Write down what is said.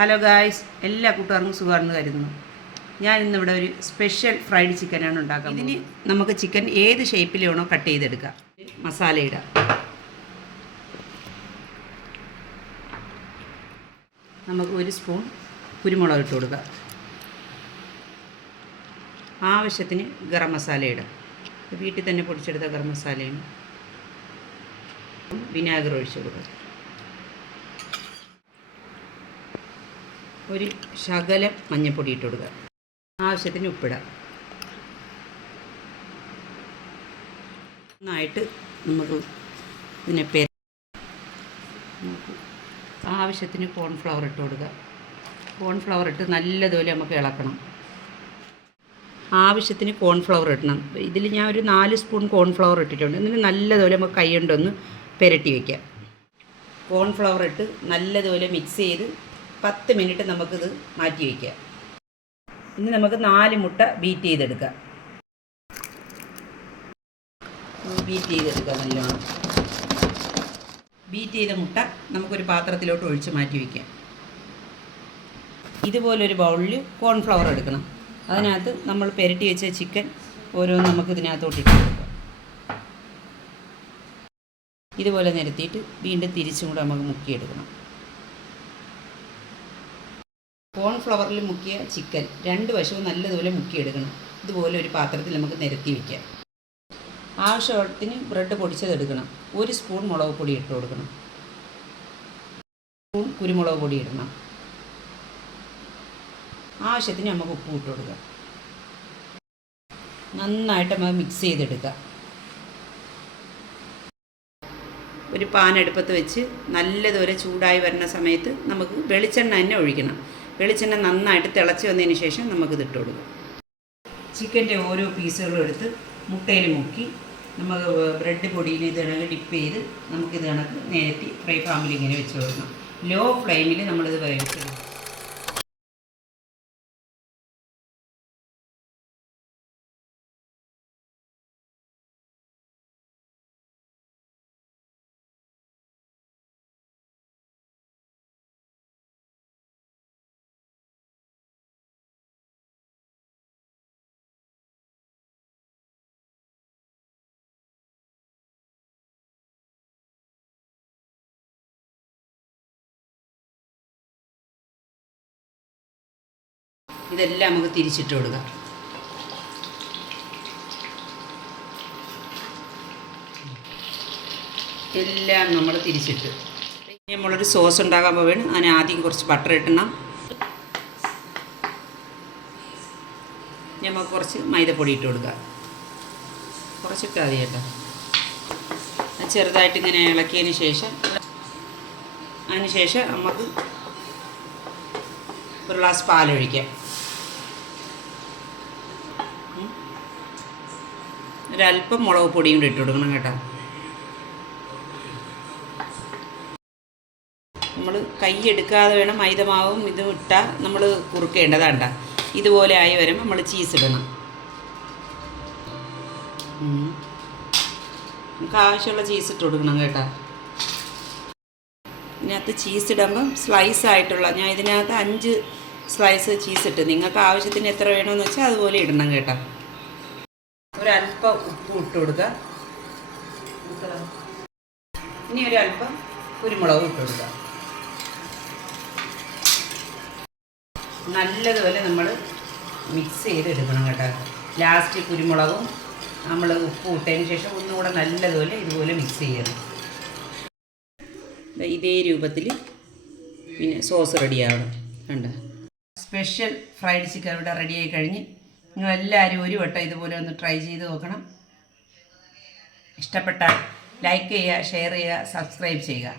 Hello guys, എല്ലാ കൂട്ടുകാർക്കും സുഖമാണെന്ന് കരുതുന്നു. ഞാൻ ഇന്നിവിടെ ഒരു സ്പെഷ്യൽ ഫ്രൈഡ് ചിക്കനാണ് ഉണ്ടാക്കുക. ഇതിന് നമുക്ക് ചിക്കൻ ഏത് ഷേപ്പിൽ വേണോ കട്ട് ചെയ്തെടുക്കാം. മസാല ഇടാം. നമുക്ക് 1 സ്പൂൺ കുരുമുളക് ഇട്ട് കൊടുക്കാം. ആവശ്യത്തിന് ഗരം മസാല ഇടാം. വീട്ടിൽ തന്നെ പൊടിച്ചെടുത്ത ഗരം മസാലയാണ്. വിനാഗിരി ഒഴിച്ച് കൊടുക്കുക. ഒരു ശകലം മഞ്ഞൾപ്പൊടി ഇട്ട് കൊടുക്കുക. ആവശ്യത്തിന് ഉപ്പിടാം. നന്നായിട്ട് നമുക്ക് ഇതിനെ ആവശ്യത്തിന് കോൺഫ്ലവർ ഇട്ട് കൊടുക്കുക. കോൺഫ്ലവർ ഇട്ട് നല്ലതുപോലെ നമുക്ക് ഇളക്കണം. ആവശ്യത്തിന് കോൺഫ്ലവർ ഇടണം. ഇതിൽ ഞാൻ ഒരു 4 സ്പൂൺ കോൺഫ്ലവർ ഇട്ടിട്ടുണ്ട്. എന്നിട്ട് നല്ലതുപോലെ നമുക്ക് കൈ കൊണ്ടൊന്ന് പുരട്ടി വയ്ക്കാം. കോൺഫ്ലവർ ഇട്ട് നല്ലതുപോലെ മിക്സ് ചെയ്ത് 10 മിനിറ്റ് നമുക്കിത് മാറ്റി വയ്ക്കാം. ഇനി നമുക്ക് 4 മുട്ട ബീറ്റ് ചെയ്തെടുക്കാം. നല്ലോണം ബീറ്റ് ചെയ്ത മുട്ട നമുക്കൊരു പാത്രത്തിലോട്ട് ഒഴിച്ച് മാറ്റി വയ്ക്കാം. ഇതുപോലൊരു ബൗളിൽ കോൺഫ്ലവർ എടുക്കണം. അതിനകത്ത് നമ്മൾ പുരട്ടി വെച്ച ചിക്കൻ ഓരോന്ന് നമുക്ക് ഇതിനകത്തോട്ട് ഇട്ട് കൊടുക്കാം. ഇതുപോലെ നിരത്തിയിട്ട് വീണ്ടും തിരിച്ചും കൂടെ നമുക്ക് മുക്കിയെടുക്കണം. കോൺഫ്ലവറിൽ മുക്കിയ ചിക്കൻ 2 വശവും നല്ലതുപോലെ മുക്കിയെടുക്കണം. ഇതുപോലെ ഒരു പാത്രത്തിൽ നമുക്ക് നിരത്തി വയ്ക്കാം. ആവശ്യത്തിന് ബ്രെഡ് പൊടിച്ചതെടുക്കണം. 1 സ്പൂൺ മുളക് പൊടി ഇട്ട് കൊടുക്കണം. 1 സ്പൂൺ കുരുമുളക് പൊടി ഇടണം. ആവശ്യത്തിന് നമുക്ക് ഉപ്പ് ഇട്ട് കൊടുക്കാം. നന്നായിട്ട് നമുക്ക് മിക്സ് ചെയ്തെടുക്കാം. ഒരു പാൻ അടുപ്പത്ത് വെച്ച് നല്ലതുപോലെ ചൂടായി വരുന്ന സമയത്ത് നമുക്ക് വെളിച്ചെണ്ണ തന്നെ ഒഴിക്കണം. വെളിച്ചെണ്ണ നന്നായിട്ട് തിളച്ച് വന്നതിന് ശേഷം നമുക്കിത് ഇട്ട് കൊടുക്കും. ചിക്കൻ്റെ ഓരോ പീസുകളും എടുത്ത് മുട്ടയിൽ മുക്കി നമുക്ക് ബ്രെഡ് പൊടിയിൽ ഇത് കണക്ക് ഡിപ്പ് ചെയ്ത് നമുക്കിത് കണക്ക് നേരത്തി ഫ്രൈ പാനിൽ ഇങ്ങനെ വെച്ച് കൊടുക്കണം. ലോ ഫ്ലെയിമിൽ നമ്മളിത് വേവിച്ചെടുക്കും. ഇതെല്ലാം നമുക്ക് തിരിച്ചിട്ട് കൊടുക്കാം. എല്ലാം നമ്മൾ തിരിച്ചിട്ട് നമ്മളൊരു സോസ് ഉണ്ടാക്കാൻ പോവുകയാണ്. അതിന് ആദ്യം കുറച്ച് ബട്ടർ ഇട്ടണം. നമുക്ക് കുറച്ച് മൈദപ്പൊടി ഇട്ട് കൊടുക്കുക. കുറച്ചിട്ട് മതി കേട്ടോ. ചെറുതായിട്ട് ഇങ്ങനെ ഇളക്കിയതിന് ശേഷം നമുക്ക് ഒരു ഗ്ലാസ് പാലൊഴിക്കാം. ഒരല്പം മുളക് പൊടിയും കൂടി ഇട്ട് കൊടുക്കണം കേട്ടോ. നമ്മൾ കൈ എടുക്കാതെ വേണം മൈദമാവും ഇതും ഇട്ടാൽ നമ്മൾ കുറുക്കേണ്ടതാണ്ട. ഇതുപോലെ ആയി വരുമ്പോൾ നമ്മൾ ചീസ് ഇടണം. നമുക്ക് ആവശ്യമുള്ള ചീസ് ഇട്ട് കൊടുക്കണം കേട്ടോ. ഇതിനകത്ത് ചീസ് ഇടുമ്പം സ്ലൈസ് ആയിട്ടുള്ള ഞാൻ ഇതിനകത്ത് 5 സ്ലൈസ് ചീസ് ഇട്ട് നിങ്ങൾക്ക് ആവശ്യത്തിന് എത്ര വേണമെന്ന് വെച്ചാൽ അതുപോലെ ഇടണം കേട്ടോ. ഒരല്പം ഉപ്പ് ഇട്ട് കൊടുക്കുക. ഇനി ഒരല്പം കുരുമുളക് ഇട്ട് കൊടുക്കുക. നല്ലതുപോലെ നമ്മൾ മിക്സ് ചെയ്തെടുക്കണം കേട്ടോ. ലാസ്റ്റ് കുരുമുളകും നമ്മൾ ഉപ്പ് ഇട്ടതിന് ശേഷം ഒന്നുകൂടെ നല്ലതുപോലെ ഇതുപോലെ മിക്സ് ചെയ്യണം. ഇതേ രൂപത്തിൽ പിന്നെ സോസ് റെഡിയാവണം. കണ്ടോ, സ്പെഷ്യൽ ഫ്രൈഡ് ചിക്കൻ ഇവിടെ റെഡിയായി കഴിഞ്ഞ് നിങ്ങളെല്ലാവരും ഒരു വട്ടം ഇതുപോലെ ഒന്ന് ട്രൈ ചെയ്ത് നോക്കണം. ഇഷ്ടപ്പെട്ടാൽ ലൈക്ക് ചെയ്യുക, ഷെയർ ചെയ്യുക, സബ്സ്ക്രൈബ് ചെയ്യുക.